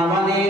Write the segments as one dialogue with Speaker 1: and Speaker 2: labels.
Speaker 1: আমাদের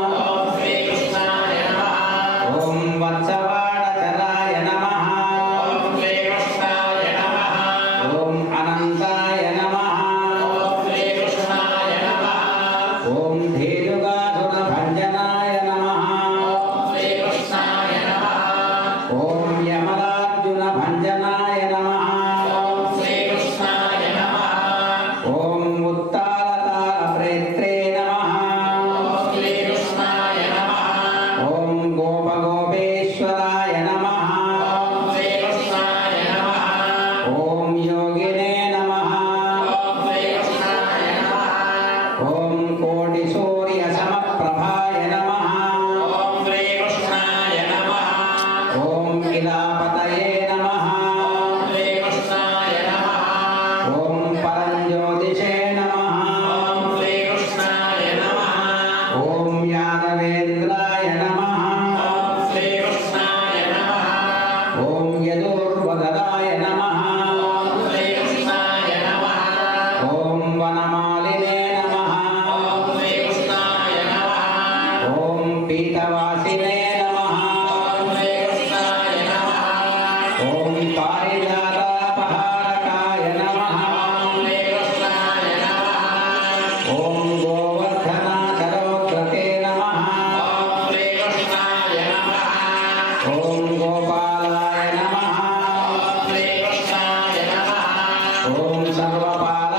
Speaker 1: ఓం ధేను Taylor. ఓం సర్వపా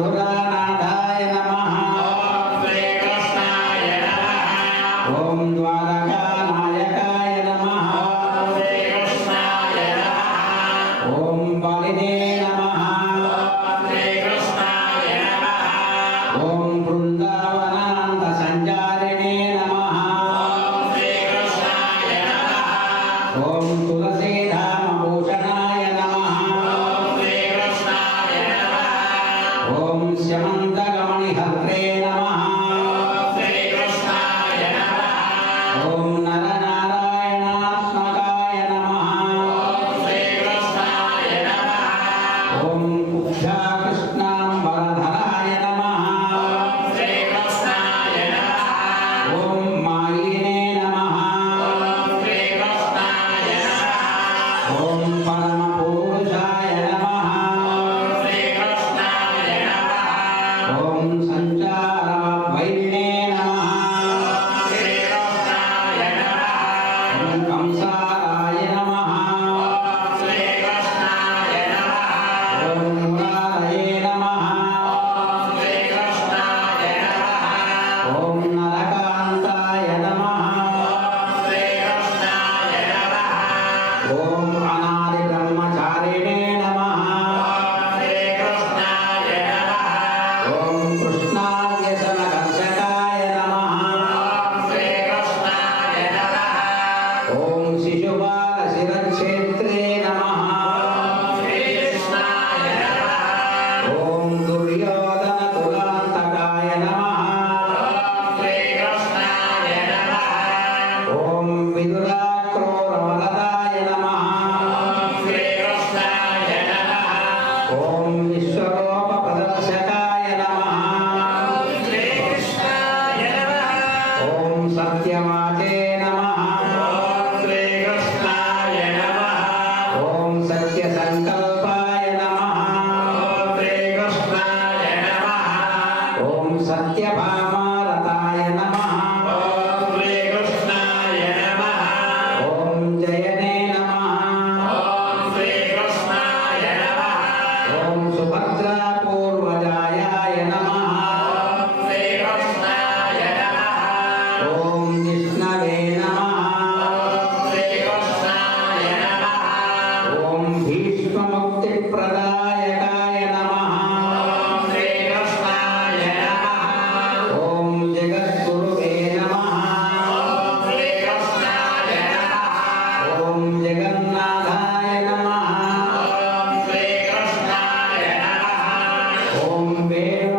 Speaker 1: ahora ఓం సత్యసంకల్పాయ não